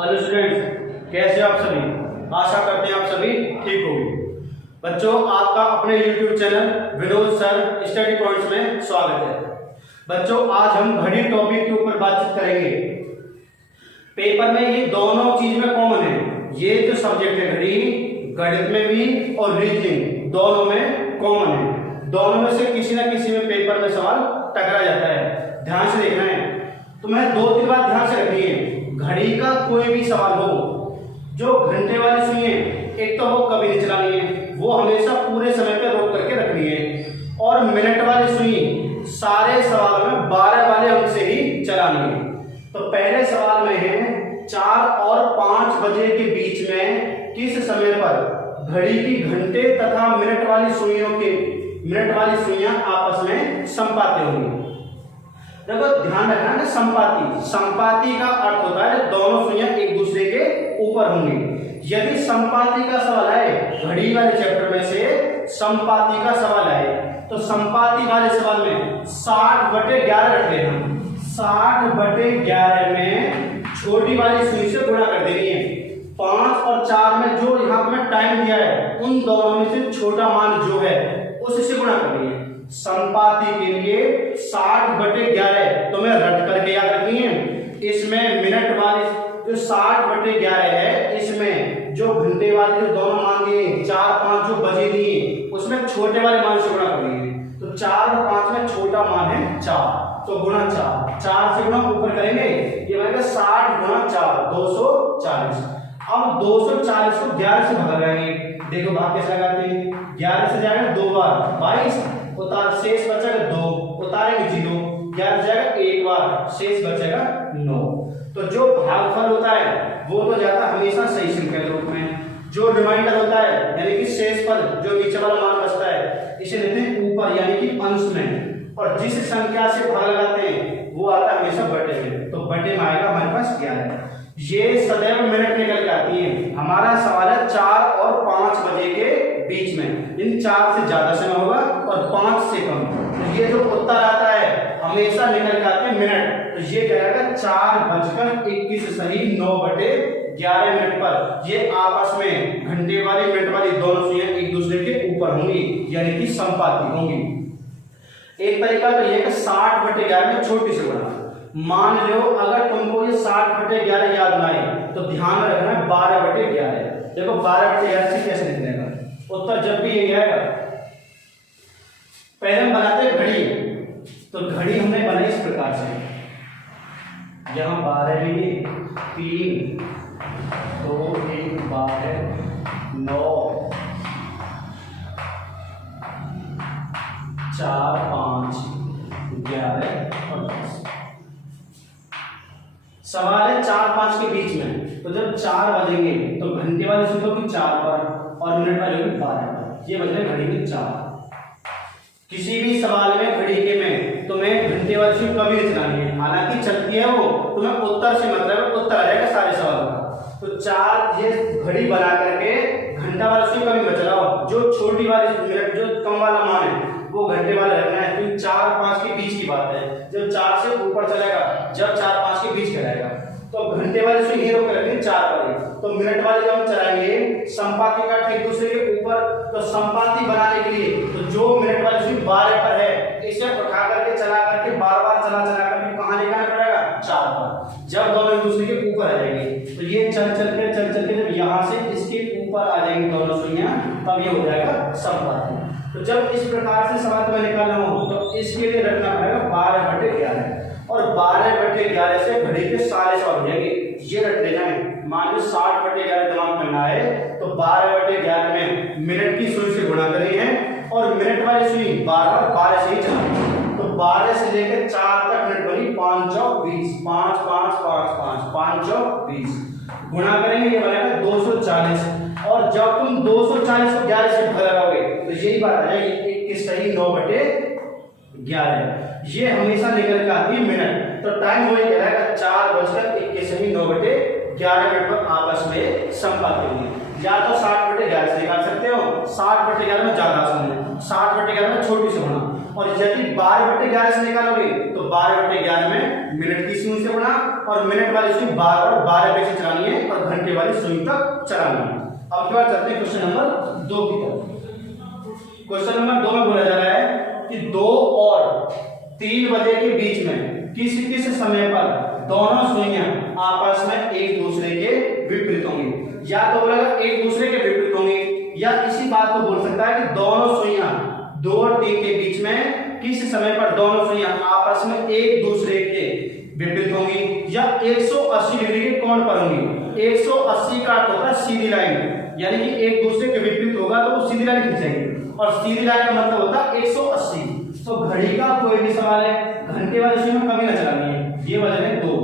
Hello students, कैसे आप सभी। आशा करते हैं आप सभी ठीक होंगे। बच्चों, आपका अपने YouTube channel Vinod sir study points में स्वागत है। बच्चों, आज हम घड़ी टॉपिक के ऊपर बातचीत करेंगे। पेपर में ये दोनों चीज में कॉमन है। ये जो सब्जेक्ट है घड़ी, गणित में भी और रीजनिंग दोनों में कॉमन है। दोनों में से किसी न किसी में पेपर में सवाल टकरा जाता है। ध्यान से देखना है। तुम्हें 2-3 बात ध्यान से रखनी है। घड़ी का कोई भी सवाल हो, जो घंटे वाली सुई है, एक तो वो कभी नहीं चलानी है, वो हमेशा पूरे समय पे रोक करके रखनी है। और मिनट वाली सुई सारे सवाल में 12 वाले अंक से ही चलानी है। तो पहले सवाल में है 4 और 5 बजे के बीच में किस समय पर घड़ी की घंटे तथा मिनट वाली सुइयां आपस में संपाती होंगी। देखो, ध्यान रखना ना, संपाती का अर्थ होता है दोनों सुइयां एक दूसरे के ऊपर होंगी। यदि संपाती का सवाल है, घड़ी वाले चैप्टर में से संपाती का सवाल है, तो संपाती वाले सवाल में 60/11 रख लेना। 60/11 में छोटी वाली सुई से गुणा कर देनी है। 5 और 4 में जो यहाँ पे टाइम दिया है, उन दोनों में से छोटा मान जो है उससे गुणा करनी है। संपाती के लिए 60/11 तुम्हें रट करके याद रखनी है। इसमें मिनट वाली जो 60/11 है, इसमें जो घंटे वाले जो दोनों मान दिए 4-5 जो बजे दिए, उसमें छोटे वाले मान से गुणा करनी है। तो 4 और 5 में छोटा मान है 4, तो गुणा 4 से गुणा ऊपर करेंगे, ये बनेगा 60 गुणा 4 240। अब 240 को 11 से भाग लगाएंगे। देखो भाग कैसे लगाते हैं। 11 से जाएगा 2 बार 22, उतार शेष बचेगा 2, उतारेंगे 0, 11 जाएगा 1 बार, शेष बचेगा 9। तो जो भागफल होता है वो तो जाता हमेशा सही संख्या के रूप में। जो रिमाइंडर होता है यानी कि शेषफल, जो नीचे वाला मान बचता है, इसे लेते हैं ऊपर यानी कि अंश में। और जिस संख्या से भाग लगाते हैं वो आता है हमेशा बटे में। तो बटे में आएगा हमारे पास 11। ये सदैव मिनट निकल के आती है। हमारा सवाल है 4 और 5 बजे के बीच में। इन 4 से ज्यादा समय होगा और 5 से कम। तो ये जो उत्तर आता है हमेशा निकल के आते हैं मिनट। तो ये कहेगा 4:21 सही 9/11 मिनट पर ये आपस में घंटे वाली मिनट वाली दोनों सुइयां एक दूसरे के ऊपर होंगी, यानी कि संपाती होंगी। एक तरीका तो ये कि 60/11 में छोटी से गुणा। मान लो अगर तुमको ये 60/11 याद ना आए तो ध्यान रखना 12/11। देखो 12/11 से कैसे निकलेगा उत्तर, जब भी यही आएगा। पहले हम बनाते घड़ी, तो घड़ी हमने बनाई इस प्रकार से। यहाँ 12 लिए 3 2 1 12 9 4 5 11 और 10। सवाल है 4-5 के बीच में। तो जब 4 बजेंगे तो घंटे वाली सुई होगी 4 पर और मिनट वाली होगी 12 पर। ये बज रहे घड़ी में 4। किसी भी सवाल में घड़ी के में तुम्हें घंटे वाली सुई कभी नहीं चलानी है। हालांकि चलती है वो, तुम्हें उत्तर से मतलब है, उत्तर आ जाएगा सारे सवालों का। तो 4 ये घड़ी बना करके घंटा वाली सुई कभी मत चलाओ। जो छोटी वाली मिनट जो कम वाला मान है वो घंटे वाला रखना है, क्योंकि 4 और 5 के बीच की बात है। जब 4 से ऊपर चलेगा, जब 4-5 के बीच कराएगा, तो घंटे वाली सुई ही रोक के रखेंगे 4 पर। तो मिनट वाले जब हम चलाएंगे संपाती का ठीक दूसरे के ऊपर, तो संपाती बनाने के लिए तो जो मिनट वाली सुई 12 पर है, इसे उठा करके चला करके बार-बार चला करके कहां लेकर पड़ेगा 4 पर। जब दोनों एक दूसरे के ऊपर आ जाएंगे तो ये चल चल के जब यहां से इसके ऊपर आ जाएंगे दोनों सुइयां, तब ये हो जाएगा संपाती। तो जब इस प्रकार से सवाल में निकालना हो तो इसके लिए रखना पड़ेगा 12/11 और 12/11 से घड़ी के सारे सवाल हो जाएंगे। ये रख लेना है। मान लो 60/11 दिमाग करना है तो 12/11 में मिनट की सुई से गुणा करनी है और मिनट वाली सुई बार-बार 12 से ही चलानी है। तो 12 से लेकर 4 तक मिनट बनी 5 चौक 20, 5 5 5 5 5 चौक 20 गुणा करेंगे, ये बनेगा 240। और जब तुम 240 को 11 से भाग लगाओगे तो यही बात आ जाएगी 21 सही 9/11। ये हमेशा निकल के आती है मिनट। तो टाइम वही कहलाएगा 4:21 सही 9/11 मिनट पर आपस में संपाती होंगी। या तो 60/11 से निकाल सकते हो, 60/11 में ज्यादा आसान है, 60/11 में छोटी से होना। और यदि 12/11 से निकालोगे तो 12/11 में मिनट की सुई से गुणा और मिनट वाली सुई 12 पे से चलानी है वाली सुई तक चलानी है। अब की बार चलते हैं क्वेश्चन नंबर 2 की तरफ। क्वेश्चन नंबर 2 में बोला जा रहा है कि 2 और 3 बजे के बीच में किस किस समय पर दोनों सुइयां आपस में एक दूसरे के विपरीत होंगी। या तो बोलेगा एक दूसरे के विपरीत होंगी, या इसी बात को बोल सकता है कि दोनों सुइयां 2 और 3 के बीच में किस समय पर दोनों सुइयां आपस में एक दूसरे के विपरीत होंगी, या 180 डिग्री के कोण पर होंगी। 180 का अर्थ होता है सीधी लाइन, यानी कि एक दूसरे के विपरीत होगा तो वो सीधी लाइन खींचेंगे, और सीधी लाइन का मतलब होता है 180। तो घड़ी का कोई भी सवाल है, घंटे वाली सुई में कभी ना चलानी है। ये वजन है 2,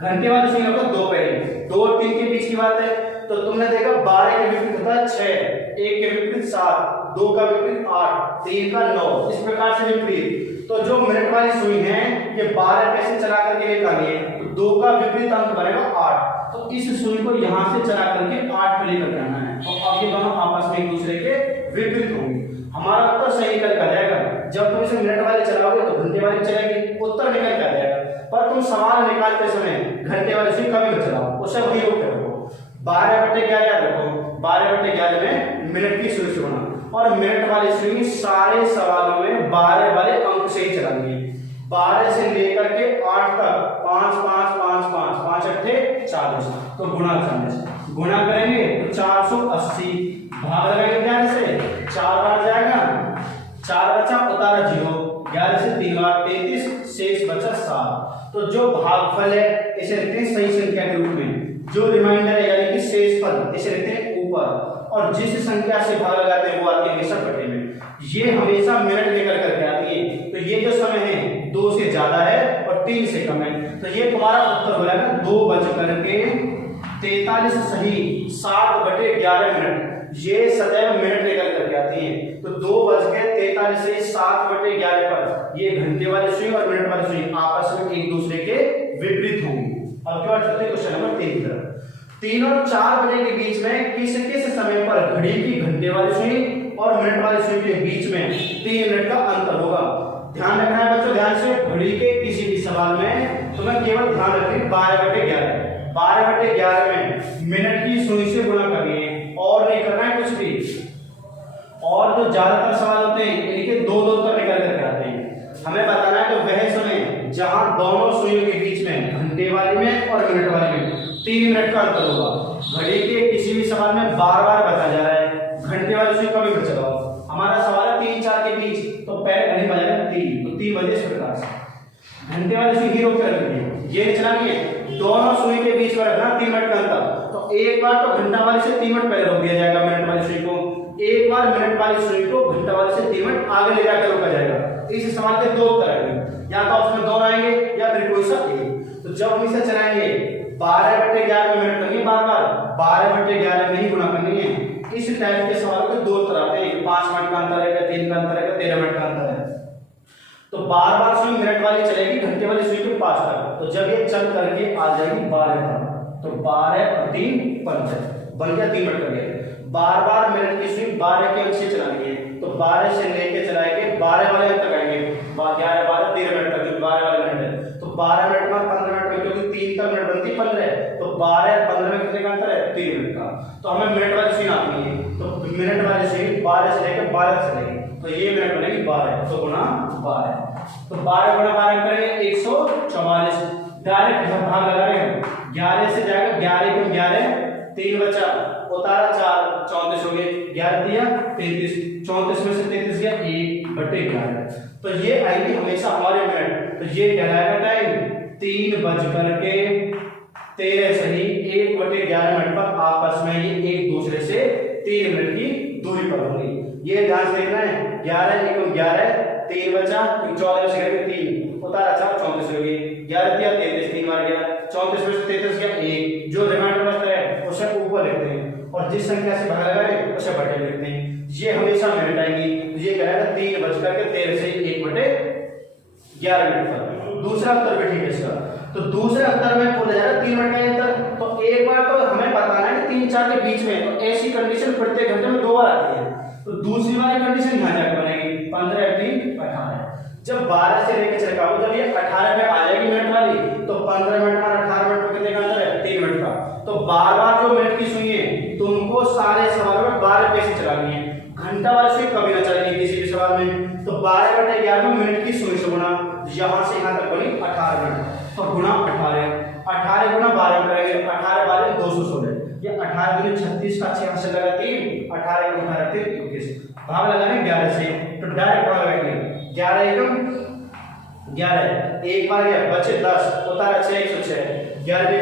घंटे वाली सुई होगा 2 पहले, 2 और 3 के बीच की बात है। तो तुमने देखा 12 के विपरीत होता है 6, 1 के विपरीत 7, 2 का विपरीत 8, 3 का 9, इस प्रकार से विपरीत। तो जो मिनट वाली सुई है ये 12 पे से चला करके लेकर है, तो 2 का विपरीत अंक बनेगा 8। तो इस सुई को यहां से चला करके 8 पे लेकर आना है, तो अब ये दोनों आपस में एक दूसरे के विपरीत होंगे। हमारा उत्तर सही निकल कर जाएगा। जब तुम इसे मिनट वाली चलाओगे तो घंटे वाली चलेगी, उत्तर निकल कर जाएगा। पर तुम सवाल निकालते समय घंटे वाली सुई कभी मत चलाओ, उसे वही रोक रखो। 12/11 याद रखो, 12/11 में मिनट की सुई से होना, और मिनट वाली सुई सारे सवालों में 12 वाले अंक से ही चलानी है। 12 से लेकर के 8 तक 5 5 5 5 5 अट्ठे 40, तो गुणा 40, गुणा करेंगे तो 480, भाग लगाएंगे 11 से, 4 बार जाएगा, 4 बचा उतारा 0, 11 से 3 बार 33, शेष बचा 7। तो जो भागफल है इसे लिखते हैं सही संख्या के रूप में, जो रिमाइंडर है यानी कि शेष पद इसे लिखते हैं ऊपर, और जिस संख्या से भाग लगाते हैं वो आती है हमेशा बटे में। ये हमेशा मिनट निकल करके आती है। तो ये जो समय है 2 से ज्यादा है और 3 से कम है, तो ये तुम्हारा उत्तर हो जाएगा 2 बज करके 43 सही 7/11 मिनट। ये सदैव मिनट निकल करके आती है, तो 2 बज के 43 से 7/11 पर ये घंटे वाली सुई और मिनट वाली सुई आपस में एक दूसरे के विपरीत होंगी। अब क्या चलते हैं क्वेश्चन नंबर 3 की तरफ। 3 और 4 बजे के बीच में किस किस समय पर घड़ी की घंटे वाली सुई और मिनट वाली सुई के बीच में 3 मिनट का अंतर होगा। ध्यान रखना है बच्चों, ध्यान से। घड़ी के किसी भी सवाल में तुम्हें केवल ध्यान रखनी है 12/11, 12/11 में मिनट की सुई से गुणा करनी है, और नहीं करना है कुछ भी। और जो ज्यादातर सवाल होते हैं इनके 2-2 उत्तर निकल करके आते हैं। हमें बताना है तो वह समय जहां दोनों सुइयों के बीच में घंटे वाली में और मिनट वाली में 3 मिनट का अंतर होगा। घड़ी के किसी भी सवाल में बार-बार बताया जा रहा है, घंटे वाली सुई कभी मत चलाओ। हमारा सवाल है 3-4 के बीच, तो पहले घड़ी बजाएगा 3, तो 3 बजे इस प्रकार से घंटे वाली सुई ही रोक कर रखनी है, ये चलानी है। दोनों सुई के बीच में रखना 3 मिनट का अंतर। तो एक बार तो घंटा वाली से 3 मिनट पहले रोक दिया जाएगा मिनट वाली सुई को, एक बार मिनट वाली सुई को घंटा वाली से 3 मिनट आगे ले जाकर रोका जाएगा। इस सवाल के 2 उत्तर आएंगे, या तो ऑप्शन 2 आएंगे या फिर कोई सा एक। तो जब हम इसे चलाएंगे 12/11 मिनट करनी बार-बार, 12/11 में ही गुणा करनी है। इस टाइप के सवाल के 2 उत्तर आते हैं, 5 मिनट का अंतर है, 3 का अंतर है, 13 मिनट का अंतर है। तो बार-बार सुई मिनट वाली चलेगी, घंटे वाली सुई को 5 तक। तो जब ये चल करके आ जाएगी 12 तक, तो 12 और 3 15 बन गया, 3 मिनट कर गया। बार-बार मिनट की सुई 12 के अंक से चलानी है, तो 12 से लेके चलाएंगे 12 वाले अंक तक आएंगे, 11 12 13 मिनट तक, जो 12 वाले मिनट है। तो 12 मिनट में 15 मिनट में, क्योंकि 3 का मिनट बनती 15, तो 12 और 15 में कितने का अंतर है? 3 मिनट का। तो हमें मिनट वाली सुई नापनी है, तो मिनट वाली सुई 12 से लेकर 12 तक चलेगी, तो ये मिनट बनेगी 12, तो गुणा 12। तो 12 गुणा 12 करेंगे 144, डायरेक्ट भाग लगा रहे हैं, 11 से जाएगा 11 को 11, 3 बचा उतारा 4, 34 हो गए, 11 दिया 33, 34 में से 33 गया 1/11। तो ये आएगी हमेशा हमारे मिनट। तो ये कहलाएगा टाइम 3 बज करके 13 सही 1/11 मिनट पर आपस में ये एक दूसरे से 3 मिनट की दूरी पर होंगी। ये ध्यान से देखना है, 11 1 11, 3 बचा 14 से गए 3, उतारा 4, 34 हो गई, 11 दिया 33, 3 बार गया, 34 में से 33 गया 1, जो रिमाइंडर बचता है उसे ऊपर लिखते हैं, और जिस संख्या से भाग लगा रहे उसे बटे में लिखते हैं। ये हमेशा मिनट आएंगी। ये कहलाएगा 3 बज करके 13 से 1/11 मिनट पर। दूसरा उत्तर भी ठीक है इसका। तो दूसरे उत्तर में बोला जा रहा है 3 मिनट का अंतर। तो एक बार तो हमें बताना है कि 3-4 के बीच में, तो ऐसी कंडीशन प्रत्येक घंटे में 2 बार आती है। तो दूसरी वाली कंडीशन यहाँ जाकर बनेगी 15 3 18। जब 12 से लेकर चलकर जब ये 18 पे आ जाएगी मिनट वाली, तो 15 मिनट और 18 मिनट में कितने का अंतर है? 3 मिनट का। तो बार बार जो मिनट की सुई है तुमको सारे सवालों में 12 पैसे चलानी है। घंटा वाले सुई कभी ना चलेगी किसी भी सवाल में। तो 12/11 मिनट की सुई से गुना, यहाँ से यहाँ तक बनी 18 मिनट, तो गुना 18 गुना 12 करेंगे, 18 12 216, ये 18 दूनी 36 का 6 से लगा 3, 18 को 18 3 21, भाग लगाने 11 से, तो डायरेक्ट भाग लगाएंगे 11 एकम 11, एक बार गया बचे 10, उतारा 6 106, 11 में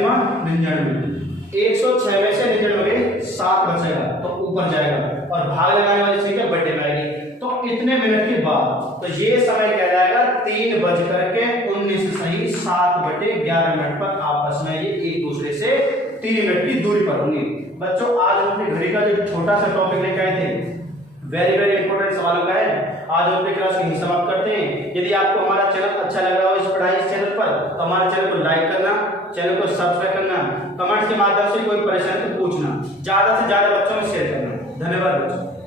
99, 106 में से 99 7 बचेगा तो ऊपर जाएगा और भाग लगाने वाली चीज बटे में आएगी। तो इतने मिनट के बाद तो ये समय क्या जाएगा 3:19 सही 7/11 मिनट पर आपस में ये एक दूसरे से 3 मिनट की दूरी पर होंगे। बच्चों आज हम अपनी घड़ी का जो छोटा सा टॉपिक लेकर आए थे वेरी वेरी इंपॉर्टेंट सवालों का है, आज अपनी क्लास यहीं समाप्त करते हैं। यदि आपको हमारा चैनल अच्छा लग रहा हो इस पढ़ाई इस चैनल पर तो हमारे चैनल को लाइक करना, चैनल को सब्सक्राइब करना, कमेंट्स के माध्यम से कोई परेशानी तो पूछना, ज्यादा से ज्यादा बच्चों में शेयर करना। धन्यवाद बच्चों।